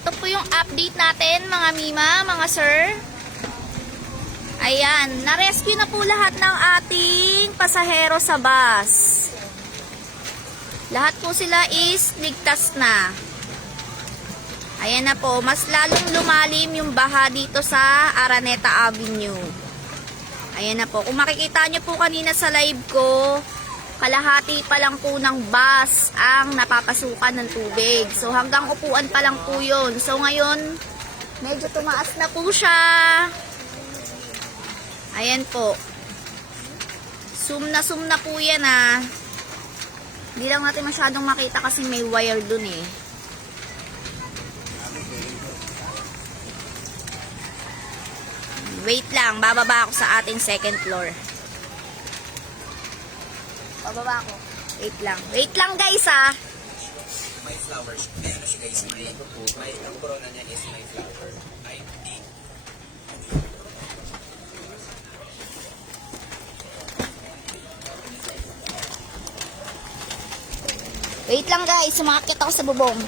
ito po yung update natin mga mima, mga sir. Ayan, na-rescue na po lahat ng ating pasahero sa bus. Lahat po sila is ligtas na. Ayan na po, mas lalong lumalim yung baha dito sa Araneta Avenue. Ayan na po, kung makikita nyo po kanina sa live ko, kalahati pa lang po ng bus ang napapasukan ng tubig. So hanggang upuan pa lang po yun. So ngayon, medyo tumaas na po siya. Ayan po. Zoom na po yan ah. Hindi lang natin masyadong makita kasi may wire dun eh. Wait lang, bababa ako sa ating second floor. Bababa ako. Wait lang guys ah. May flowers. May ano siya guys, may ang corona niya is may flower. Ay, Wait lang guys, sumakit ako sa bubong.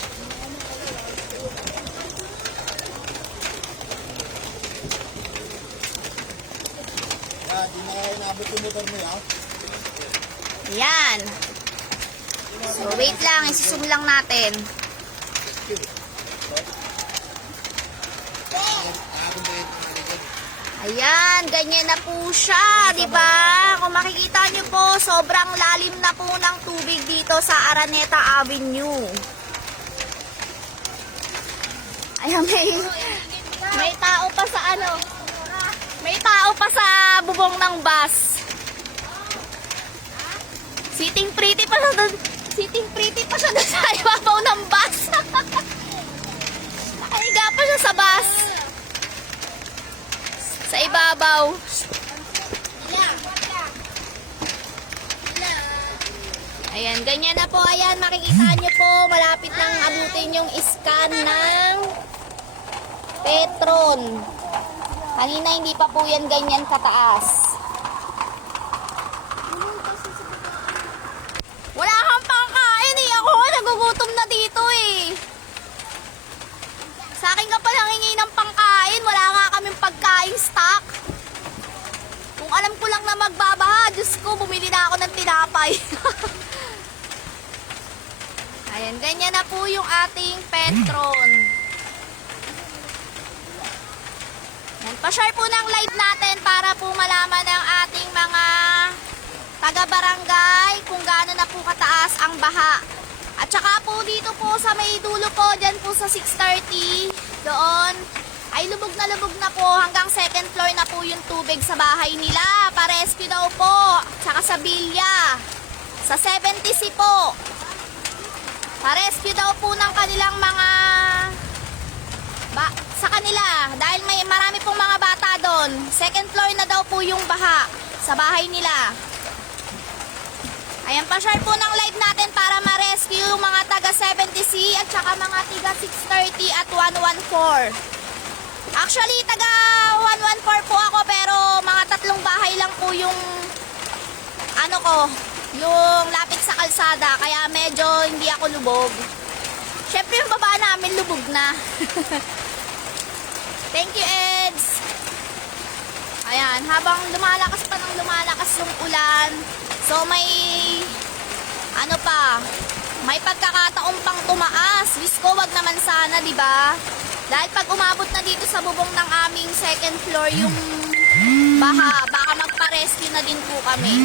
di na kaya nabot yung motor mo yan. Yan. So wait lang, isusum lang natin. Ayan, ganyan na po siya, di ba? Kung makikita nyo po, sobrang lalim na po ng tubig dito sa Araneta Avenue. Ayan, may tao pa sa ano? May tao pa sa bubong ng bus. Sitting pretty pa siya doon. Sitting pretty pa siya doon sa ibabaw ng bus. Nakahiga pa siya sa bus. Sa ibabaw. Ayan, ganyan na po. Ayan, makikita nyo po. Malapit nang abutin yung scan ng Petron. Kanina hindi pa po yan ganyan kataas. Wala kang pangkain eh. Ako nagugutom na dito eh. Sa akin ka palang hingi ng pangkain. Wala nga kaming pagkain stock. Kung alam ko lang na magbabaha, Diyos ko, bumili na ako ng tinapay. Ayan, ganyan na po yung ating Petron. Yan, pa-share po ng live natin para po malaman ng ating mga taga-barangay kung gaano na po kataas ang baha. At saka po dito po sa may dulo po, dyan po sa 630, doon, ay lubog na po hanggang second floor na po yung tubig sa bahay nila. Pa-rescue daw po, saka sa Bilya, sa 70C po. Pa-rescue daw po ng kanilang mga sa kanila, dahil may marami pong mga bata doon. Second floor na daw po yung baha sa bahay nila. Ayan, pa-share po ng live natin para ma-rescue yung mga taga 70C at saka mga taga 630 at 114. Actually, taga 114 po ako, pero mga 3 bahay lang po yung ano ko, yung lapit sa kalsada, kaya medyo hindi ako lubog. Syempre yung baba namin lubog na. Thank you, Eds. Ayan, habang lumalakas pa ng lumalakas yung ulan, so may ano pa, may pagkakataon pang tumaas. Diyos ko, wag naman sana, di ba? Dahil pag umabot na dito sa bubong ng aming second floor yung baha, baka magpa-rescue na din po kami.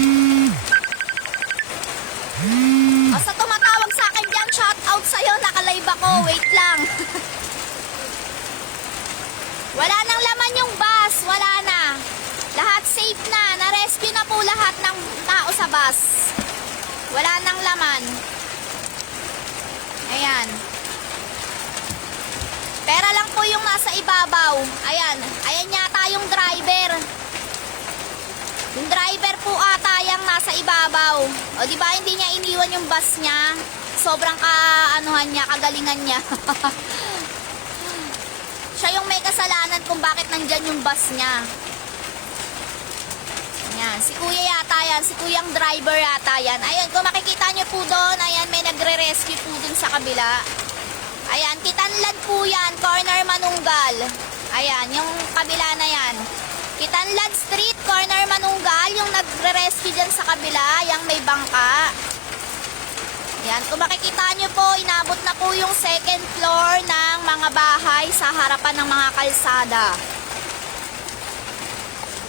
Basta tumatawag sa akin dyan, shout out sa'yo, nakalive ako, wait lang. Wala nang laman yung bus, wala na. Lahat safe na, na-rescue na po lahat ng tao sa bus. Wala nang laman. Ayan. Pera lang po yung nasa ibabaw. Ayan, ayan yata yung driver. Yung driver po ata yung nasa ibabaw. O di ba hindi niya iniwan yung bus niya? Sobrang kaanuhan niya, kagalingan niya. Siya yung may kasalanan kung bakit nandyan yung bus niya. Ayan, si kuya yata yan, si kuyang driver yata yan. Ayan, kung makikita nyo po doon, ayan, may nagre-rescue po dun sa kabila. Ayan, kita Kitanlad po yan, corner Manunggal. Ayan, yung kabila na yan. Kitanlad Street, corner Manunggal, yung nagre-rescue dyan sa kabila, yung may bangka. Yan, kung makikita nyo po, inabot na po yung second floor ng mga bahay sa harapan ng mga kalsada.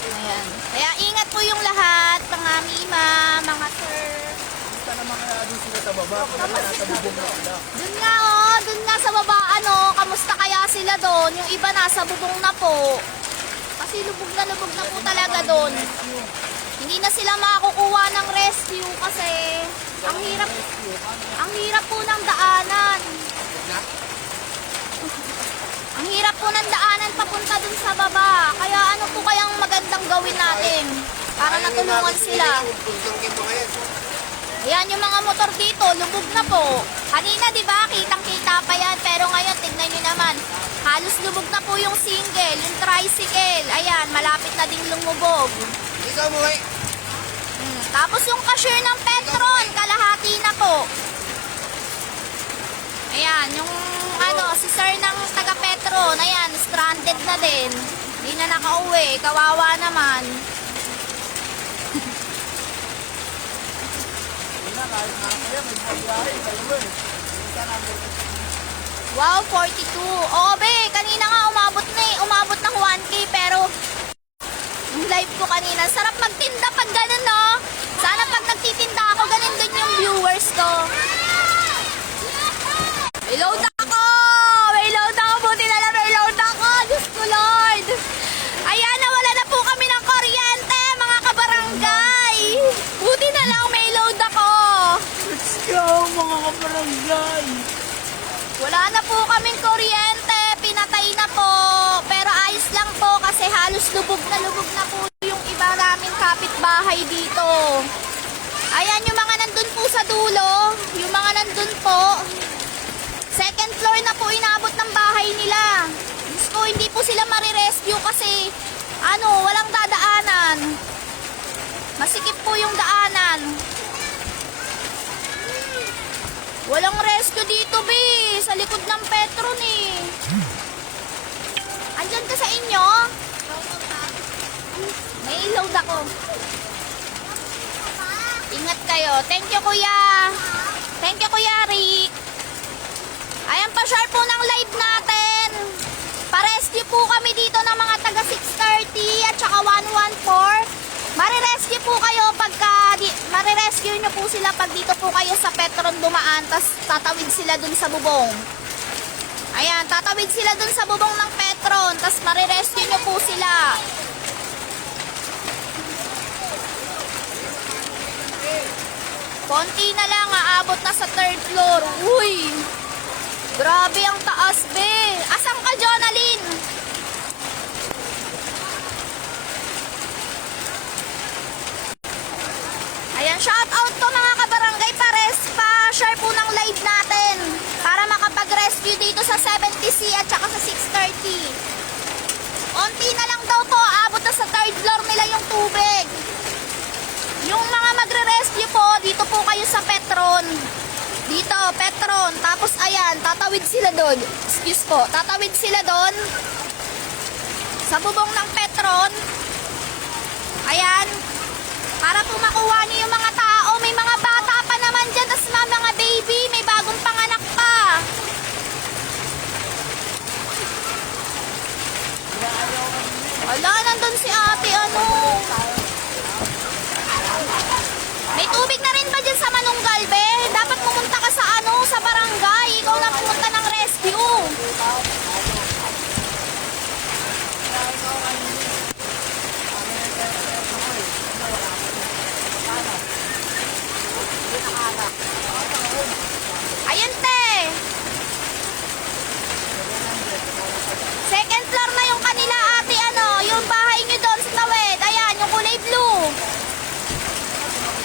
Ayan. Kaya ingat po yung lahat, mga mima, mga sir. Basta naman kaya doon sila sa baba, kung wala nasa bubong na sila. Dun nga oh, dun nga sa baba kamusta kaya sila doon? Yung iba nasa bubong na po. Kasi lubog na po talaga doon. Hindi na sila makakukuha ng rescue kasi ang hirap po ng daanan. Ang hirap po ng daanan papunta dun sa baba. Kaya ano po kayang magandang gawin natin para natulungan sila? Ayan yung mga motor dito, lubog na po. Kanina di ba kitang-kita pa yan, pero ngayon tignan nyo naman. Halos lubog na po yung single, yung tricycle. Ayan, malapit na ding lumubog. Ikaw mo eh. Tapos yung cashier ng Petron, kalahati na po. Ayan, yung si sir ng taga Petron, ayan, stranded na din. Hindi na nakauwi, kawawa naman. Wow, 42. Oo, be, kanina nga umabot ng 1K, pero yung live ko kanina, sarap magtinda pag ganun, no? Sana pag nagtitinda ako, ganun din yung viewers ko. May load ako! May load ako! Buti na lang may load ako! Diyos ko, Lord! Ayan, nawala na po kami ng kuryente, mga kabarangay! Buti na lang may load ako! Let's go mga kabarangay! Wala na po kaming kuryente, pinatay na po. Pero ayos lang po kasi halos lubog na po yung iba naming kapitbahay dito. Ayan yung mga nandun po sa dulo, yung mga nandun po. Second floor na po inabot ng bahay nila. Diyos ko, hindi po sila marirescue kasi walang dadaanan. Masikip po yung daanan. Walang rescue dito, be. Sa likod ng Petron, eh. Andyan ka sa inyo? May load ako. Ingat kayo. Thank you, kuya. Thank you, kuya Rick. Ayan pa, share po ng live natin. Pa-rescue po kami dito ng mga taga 630 at saka 114. Marirescue po kayo marirescue nyo po sila pag dito po kayo sa Petron dumaan, tas tatawid sila dun sa bubong. Ayan, tatawid sila dun sa bubong ng Petron, tas marirescue nyo po sila. Konti na lang, aabot na sa third floor. Uy! Grabe ang taas, be. Asan ka, Jonaline? Ayan, shout out po mga kabarangay, pa-share po ng live natin para makapag-rescue dito sa 70C at saka sa 630. Onti na lang daw po, abot na sa third floor nila yung tubig. Yung mga magre-rescue po, dito po kayo sa Petron. Dito, Petron. Tapos ayan, tatawid sila doon. Excuse po, tatawid sila doon sa bubong ng Petron. Ayan. Para po makuha niyo yung mga tao. May mga bata pa naman dyan. Tapos mga baby. May bagong panganak pa. Wala, nandun si ate. May tubig na rin ba dyan sa Manunggal, be? Dapat pumunta ka sa sa barangay. Ikaw na pumunta ng rescue. Ayan, te. Second floor na yung kanila, ate, yung bahay nyo doon sa tawid. Ayan, yung kulay blue.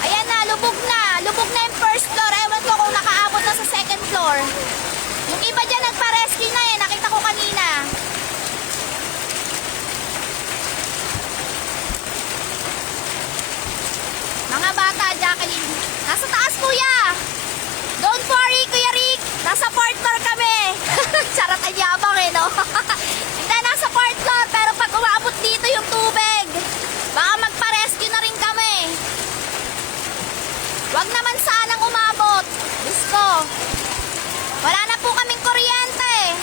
Ayan na, lubog na. Lubog na yung first floor. Ewan ko kung nakaabot na sa second floor. Yung iba dyan nagpa-rescue na eh. Nakita ko kanina. Mga bata, Jacqueline. Nasa taas, kuya. Don't worry, Kuya Rick. Nasa fourth floor kami. Charot ang yabang eh, no? Hindi, nasa fourth floor, pero pag umabot dito yung tubig, baka magpa-rescue na rin kami. Wag naman sanang umabot. Diyos ko. Wala na po kaming kuryente.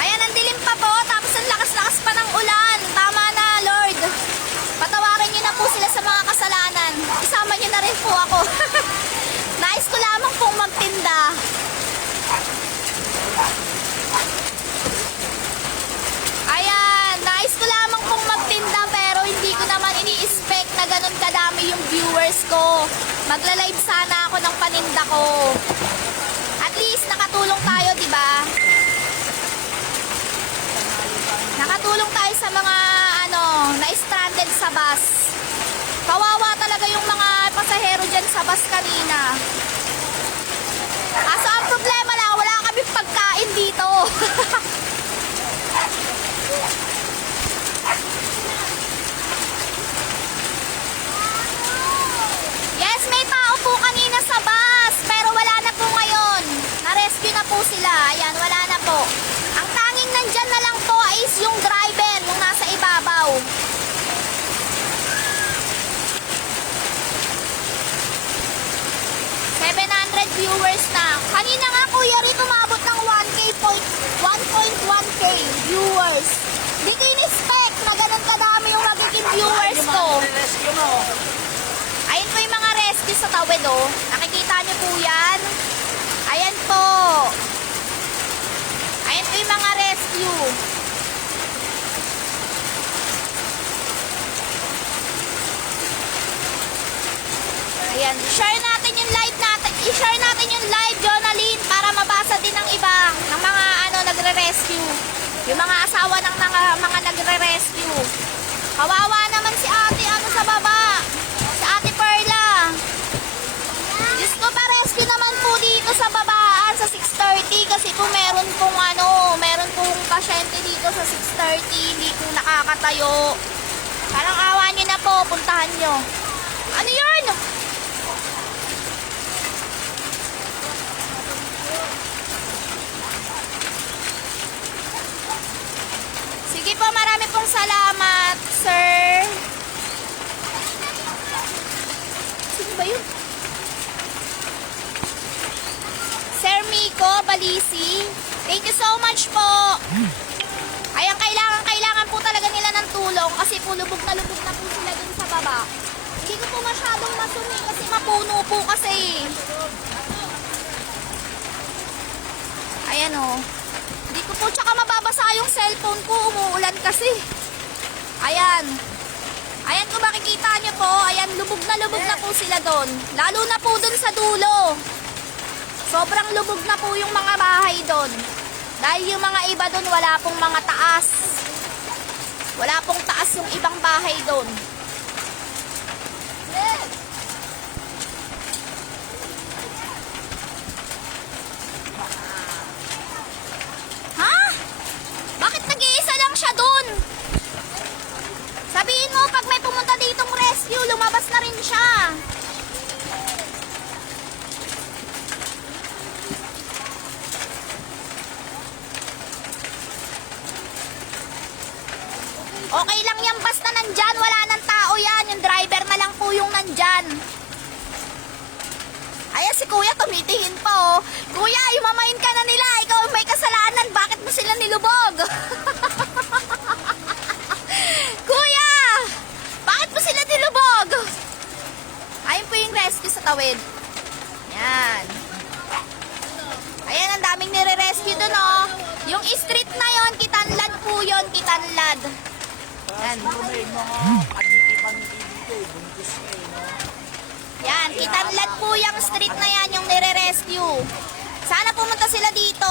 Ayan, ang dilim pa po, tapos ang lakas-lakas pa ng ulan. Tama na, Lord. Patawarin niyo na po sila sa mga kasalanan. Isama niyo na rin po ako. Nais ko lamang pong magtinda. Ayan, nais ko lamang pong magtinda pero hindi ko naman ini-expect na ganun kadami yung viewers ko. Magla-live sana ako ng paninda ko. At least nakatulong tayo, di ba? Nakatulong tayo sa mga na-stranded sa bus. Kawawa talaga yung mga pasahero dyan sa bus kanina. Kaso ang problema lang, wala kami pagkain dito. Yes, may tao po kanina sa bus, pero wala na po ngayon. Na-rescue na po sila. Ayan, wala na po. Ang tanging nandyan na lang po is yung driver, yung nasa ibabaw. Viewers na. Kanina nga Kuya Rit umabot ng 1.1k viewers. Di ko in-expect na ganun kadami yung magiging viewers ko. Rescue mo. Ayun po yung mga rescue sa tawid oh. Nakikita niyo po yan. Ayan po. Ayan po yung mga rescue. Ayan, share natin yung live natin. I-share natin yung live, Jonaline, para mabasa din ng iba, ng mga nagre-rescue. Yung mga asawa ng mga nagre-rescue. Kawawa naman si ate sa baba. Si ate Perla. Diyos ko, pa-rescue naman po dito sa babaan sa 6:30 kasi po meron pong pasyente dito sa 6:30, hindi po nakakatayo. Parang awa nyo na po, puntahan nyo. Ano yun? Sige po, marami pong salamat, sir. Sino ba yun? Sir Miko Balisi. Thank you so much po. Ayan, kailangan po talaga nila ng tulong kasi po lubog na po sila dun sa baba. Hindi ko po masyadong masumi kasi mapuno po kasi. Ayan o. Hindi ko po tsaka mababasa yung cellphone ko. Umuulan kasi. Ayan. Ayan kung makikita nyo po. Ayan, lubog na po sila doon. Lalo na po doon sa dulo. Sobrang lubog na po yung mga bahay doon. Dahil yung mga iba doon wala pong mga taas. Wala pong taas yung ibang bahay doon. Ha? Bakit nag-iisa lang siya doon? Sabihin mo, pag may pumunta ditong rescue, lumabas na rin siya. Okay lang yan, basta nandyan, wala nang tao yan. Yung driver na lang po yung nandyan. Ayan si Kuya, tumitingin pa oh. Kuya, imamain ka na nila. Ikaw may kasalanan. Bakit mo sila nilubog? Kuya! Bakit mo sila nilubog? Ayun po yung rescue sa tawid. Yan. Ayan, ang daming nire-rescue dun oh. Yung street na yon, Kitanlad po yun, Kitanlad. Yan. May mga paniti-paniti dito eh. Buntis na eh, no? Yan, Kitanlad po yung street na yan, yung nire-rescue. Sana pumunta sila dito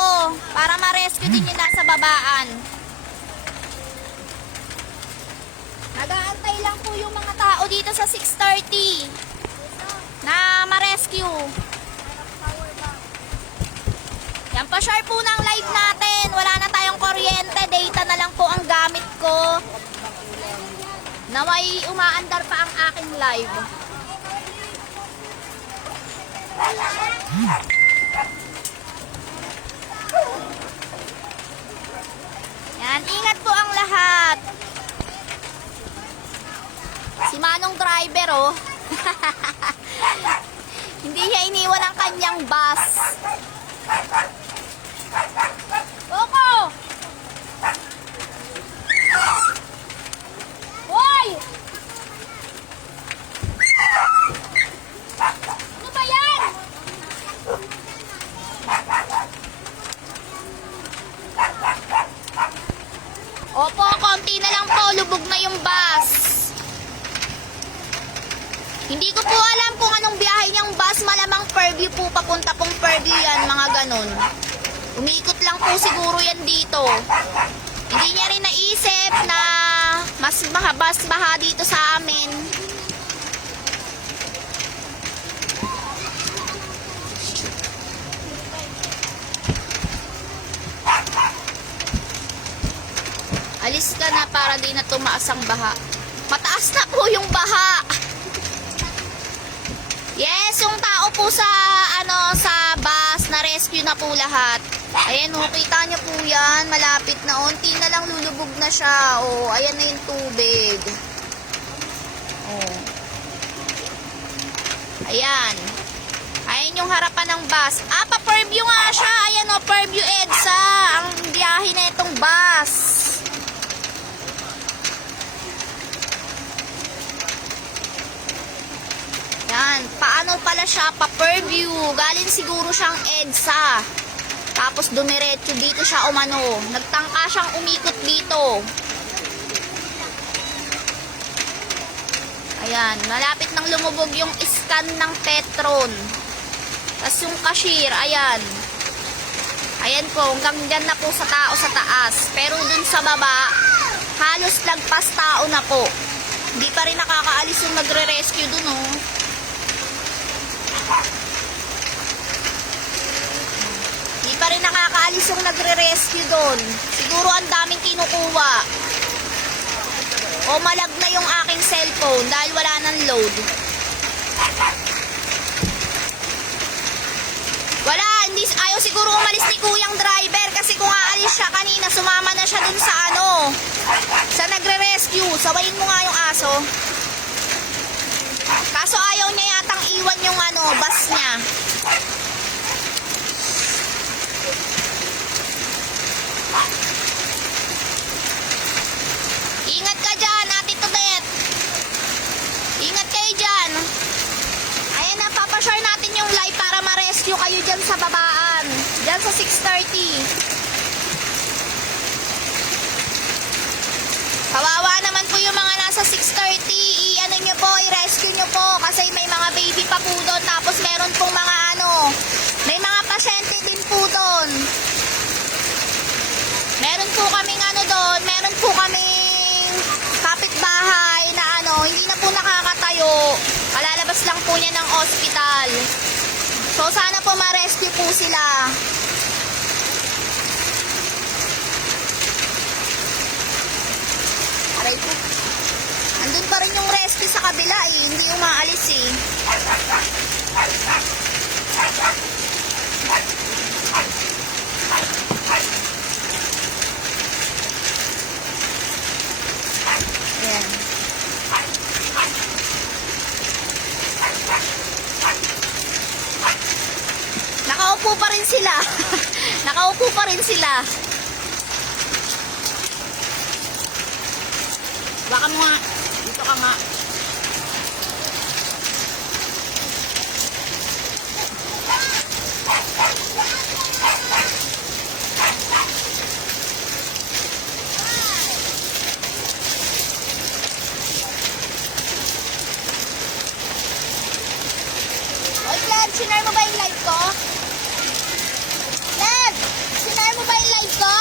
para ma-rescue din yung nasa babaan. Nag-aantay lang po yung mga tao dito sa 6:30 na ma-rescue. Yan, pa-share po ng live natin. Wala na tayong kuryente, data na lang po ang gamit ko. Naway umaandar pa ang aking live. Yan, ingat po ang lahat. Si Manong driver, oh. Hindi niya iniwan ang kanyang bus. Coco! Hoy! Ano ba yan? Opo, konti na lang po. Lubog na yung bus. Hindi ko po alam kung anong biyahe niyang bus. Malamang Fairview po. Papunta pong Fairview yan. Mga ganon. Umikot lang po siguro yan dito. Hindi niya rin naisip na mas baha dito sa amin. Alis ka na para di na tumaas ang baha. Mataas na po yung baha. Yes, yung tao po sa sa bus na rescue na po lahat. Ayan, oh, kita niyo po yan. Malapit na. Unti na lang lulubog na siya. Oh, ayan na yung tubig. Oh. Ayan. Ayan yung harapan ng bus. Ah, pa-Fairview nga siya. Ayan, oh, Fairview EDSA. Ang biyahe na itong bus. Yan. Paano pala siya pa-Fairview? Galing siguro siyang EDSA. Tapos dumiretso dito siya umano. Nagtangka siyang umikot dito. Ayan. Malapit nang lumubog yung scan ng Petron. Tapos yung cashier. Ayan. Ayan po. Hanggang dyan na po sa tao sa taas. Pero dun sa baba, halos lagpas tao na po. Hindi pa rin nakakaalis yung nagre-rescue dun, oh. Hindi pa rin nakakaalis yung nagre-rescue doon. Siguro ang daming kinukuha. O malag na yung aking cellphone dahil wala nang load. Wala, ayaw siguro umalis ni kuyang driver kasi kung aalis siya kanina, sumama na siya dun sa sa nagre-rescue. Sabayin mo nga yung aso. Kaso ayaw niya yatang iwan yung bus niya. Ingat ka dyan, Ate Tubet. Ingat kayo dyan. Ayan na, papashare natin yung live para ma-rescue kayo dyan sa babaan. Dyan sa 6:30. Kawawa naman po yung mga nasa 6:30. I-ano nyo po, i-rescue nyo po. Kasi may mga baby pa po doon. Tapos meron pong mga may mga pasyente din po doon. Meron po kaming doon. Meron po kaming kapitbahay na hindi na po nakakatayo. Kalalabas lang po niya ng ospital. So sana po ma-rescue po sila. Aray po. Andun pa rin yung rescue sa kabila eh. Hindi umaalis eh. Ayan. Nakaupo pa rin sila. Nakaupo pa rin sila. Baka mo nga. Dito ka nga. Oy, Gleb, sinare mo ba yung live ko? Gleb, sinare mo ba yung live ko?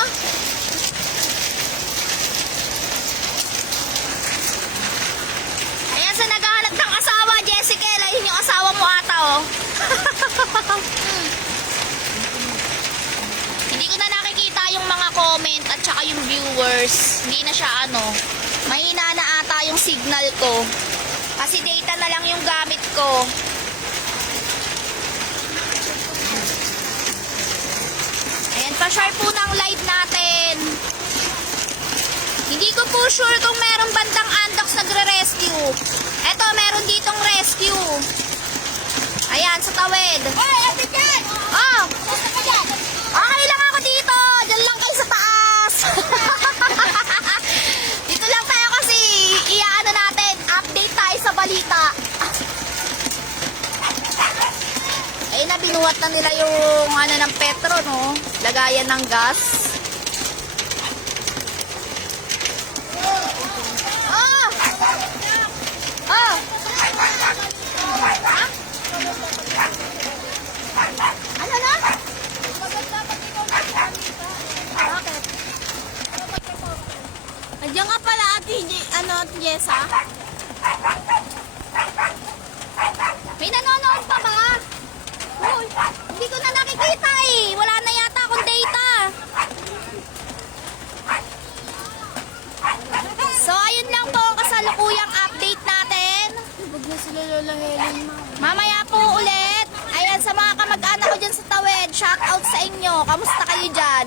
Ayan sa naghahanap ng asawa, Jessica. Ayun yung asawa mo ata, oh. Hindi ko na nakikita yung mga comment at saka yung viewers. Hindi na siya mahina na ata yung signal ko. Kasi data na lang yung gamit ko. Ayan, pa-share po ng live natin. Hindi ko po sure kung merong bandang Andox nagre-rescue. Eto, meron ditong rescue. Ayan, sa tawid. Hoy, ate dyan! Oh, Basta ka dyan! okay lang ako dito. Diyan lang kayo sa taas. Dito lang tayo kasi iaano natin. Update tayo sa balita. Ayun na, binuhat na nila yung ano ng petro, no? Lagayan ng gas. Oh! Oh! Ano na? Bakit? Andiyan nga pala ate, ate Jessa. May nanonood pa ba? Uy, hindi ko na nakikita eh. Wala na yata akong data. So, ayun lang po ang kasalukuyang update natin. Huwag na sila Lola Helen, ma. Mamaya po ulit. Ayan, sa mga kamag-anak ko dyan sa Tawid, shout out sa inyo. Kamusta kayo dyan?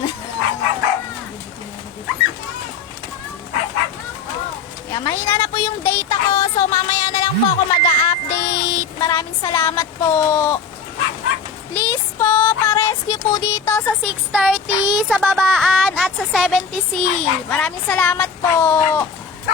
Kaya mahina na po yung data ko. So, mamaya na lang po ako mag-update. Maraming salamat po. Please po, pa-rescue po dito sa 630, sa Babaan at sa 70C. Maraming salamat po.